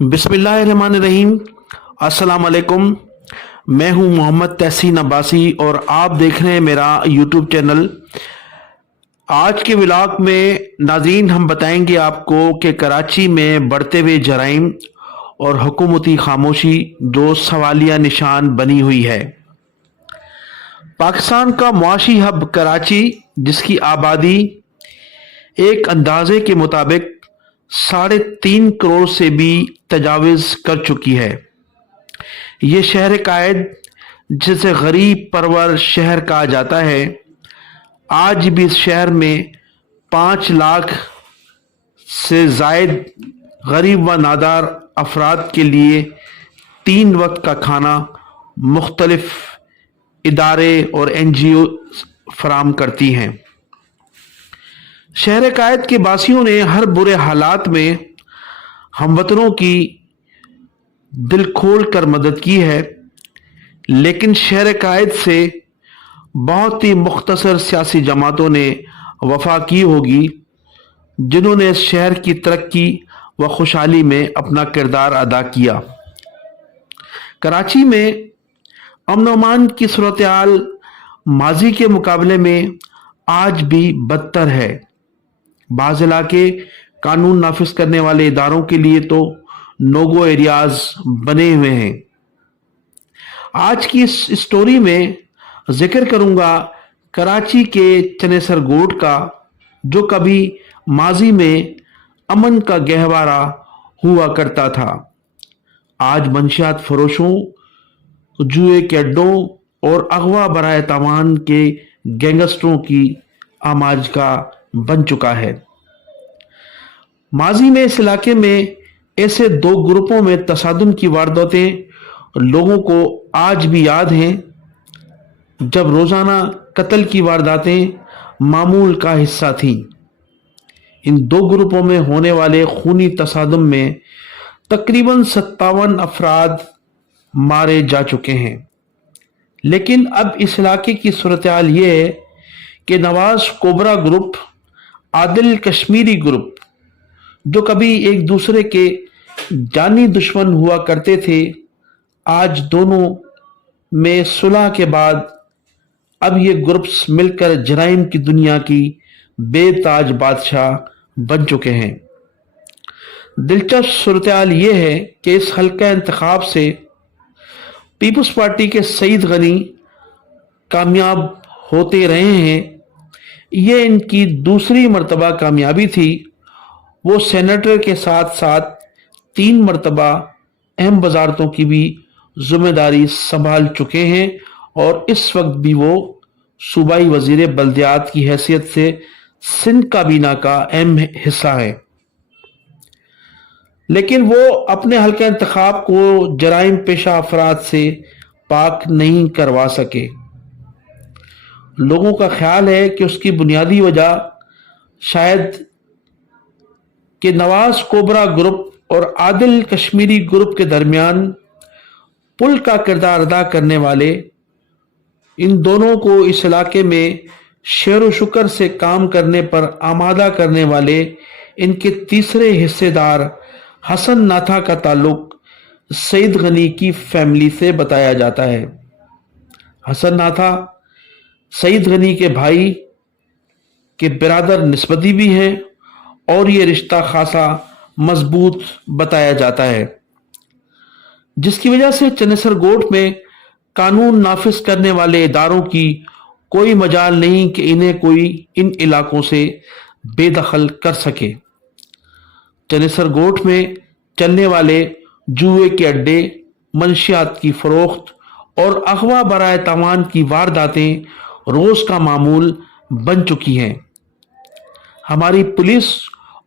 बिस्मिल्लाहिर्रहमानिर्रहीम। अस्सलाम वालेकुम। मैं हूं मोहम्मद तहसीन अब्बासी और आप देख रहे हैं मेरा यूट्यूब चैनल। आज के व्लॉग में नाज़रीन हम बताएंगे आपको कि कराची में बढ़ते हुए जराइम और हुकूमती खामोशी जो सवालिया निशान बनी हुई है। पाकिस्तान का मुआशी हब कराची, जिसकी आबादी एक अंदाजे के मुताबिक 3.5 करोड़ से भी तजाविज़ कर चुकी है। ये शहर कायद, जिसे गरीब परवर शहर कहा जाता है, आज भी इस शहर में 5 लाख से ज़ायद गरीब व नादार अफराद के लिए 3 वक्त का खाना मुख्तलिफ इदारे और NGO फराम करती हैं। शहर कायद के बासियों ने हर बुरे हालात में हमवतनों की दिल खोल कर मदद की है, लेकिन शहर कायद से बहुत ही मुख्तसर सियासी जमातों ने वफा की होगी, जिन्होंने इस शहर की तरक्की व खुशहाली में अपना किरदार अदा किया। कराची में अमन अमान की सूरत हाल माजी के मुकाबले में आज भी बदतर है। बाज़ इलाके कानून नाफिज करने वाले इदारों के लिए तो नोगो एरियाज बने हुए हैं। आज की इस स्टोरी में जिक्र करूंगा कराची के चनेसर गोट का, जो कभी माजी में अमन का गहवारा हुआ करता था। आज मंशियात फरोशों, जुए के अड्डों और अगवा बराए तावान के गैंगस्टरों की आमाज का बन चुका है। माजी में इस इलाके में ऐसे 2 ग्रुपों में तसादुम की वारदातें लोगों को आज भी याद हैं, जब रोजाना कत्ल की वारदातें मामूल का हिस्सा थीं। इन 2 ग्रुपों में होने वाले खूनी तसादुम में तकरीबन 57 अफराद मारे जा चुके हैं। लेकिन अब इस इलाके की सूरत हाल ये है कि Nawaz cobra group, Adil Kashmiri group, जो कभी एक दूसरे के जानी दुश्मन हुआ करते थे, आज दोनों में सुलह के बाद अब ये ग्रुप्स मिलकर जराइम की दुनिया की बेताज बादशाह बन चुके हैं। दिलचस्प सूरत हाल ये है कि इस हल्का इंतखाब से पीपल्स पार्टी के सईद गनी कामयाब होते रहे हैं। ये इनकी दूसरी मर्तबा कामयाबी थी। वो सेनेटर के साथ साथ 3 मर्तबा अहम वजारतों की भी जिम्मेदारी संभाल चुके हैं और इस वक्त भी वो सूबाई वजीर बल्दियात की हैसियत से सिंध काबीना का अहम हिस्सा है। लेकिन वो अपने हल्का इंतखाब को जराइम पेशा अफराद से पाक नहीं करवा सके। लोगों का ख्याल है कि उसकी बुनियादी वजह शायद कि नवाज कोबरा ग्रुप और आदिल कश्मीरी ग्रुप के दरमियान पुल का किरदार अदा करने वाले, इन दोनों को इस इलाके में शेर व शुक्र से काम करने पर आमादा करने वाले इनके तीसरे हिस्सेदार हसन नाथा का ताल्लुक सईद गनी की फैमिली से बताया जाता है। हसन नाथा सईद गनी के भाई के बिरादर निस्बती भी हैं और ये रिश्ता खासा मजबूत बताया जाता है, जिसकी वजह से चनेसर गोट में कानून नाफिज करने वाले इदारों की कोई मजाल नहीं कि इन्हें कोई इन इलाकों से बेदखल कर सके। चनेसर गोट में चलने वाले जुए के अड्डे, मंशियात की फरोख्त और अगवा बराए तावान की वारदातें रोज का मामूल बन चुकी हैं। हमारी पुलिस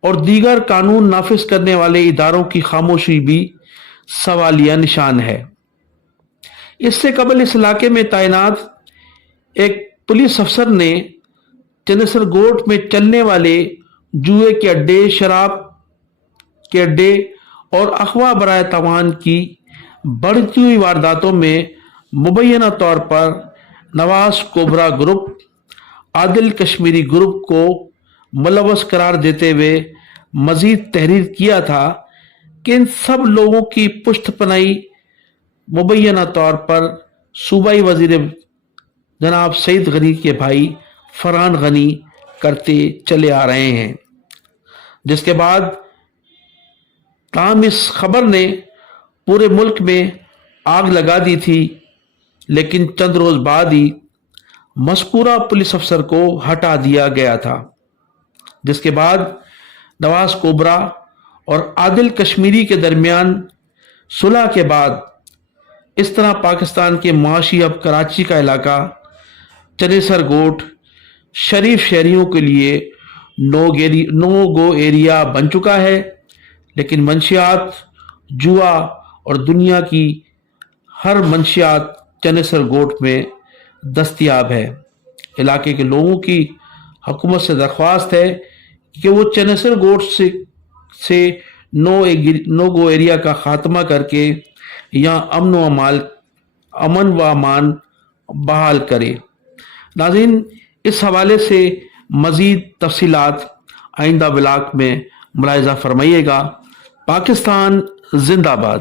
और दीगर कानून नाफिज करने वाले इदारों की खामोशी भी सवालिया निशान है। इससे कबल इस इलाके में तैनात एक पुलिस अफसर ने चनेसर गोट में चलने वाले जुए के अड्डे, शराब के अड्डे और अगवा बराए तावान की बढ़ती हुई वारदातों में मुबैना तौर पर Nawaz cobra group, Adil Kashmiri group को मुलव्वस करार देते हुए मजीद तहरीर किया था کہ ان سب لوگوں کی پشت پناہی مبینہ طور پر صوبائی وزیر جناب سعید غنی کے بھائی فرحان غنی کرتے چلے آ رہے ہیں، جس کے بعد تاہم اس خبر نے پورے ملک میں آگ لگا دی تھی، لیکن چند روز بعد ہی مذکورہ پولیس افسر کو ہٹا دیا گیا تھا، جس کے بعد نواز کوبرا اور عادل کشمیری کے درمیان صلح کے بعد اس طرح پاکستان کے معاشی ہب کراچی کا علاقہ چنیسر گوٹ شریف شہریوں کے لیے نو گو ایریا بن چکا ہے، لیکن منشیات، جوا اور دنیا کی ہر منشیات چنیسر گوٹ میں دستیاب ہے۔ علاقے کے لوگوں کی حکومت سے درخواست ہے کہ وہ چنیسر گوٹ سے نو گو ایریا کا خاتمہ کر کے یہاں امن و امان بحال کرے۔ ناظرین، اس حوالے سے مزید تفصیلات آئندہ بلاگ میں ملاحظہ فرمائیے گا۔ پاکستان زندہ باد۔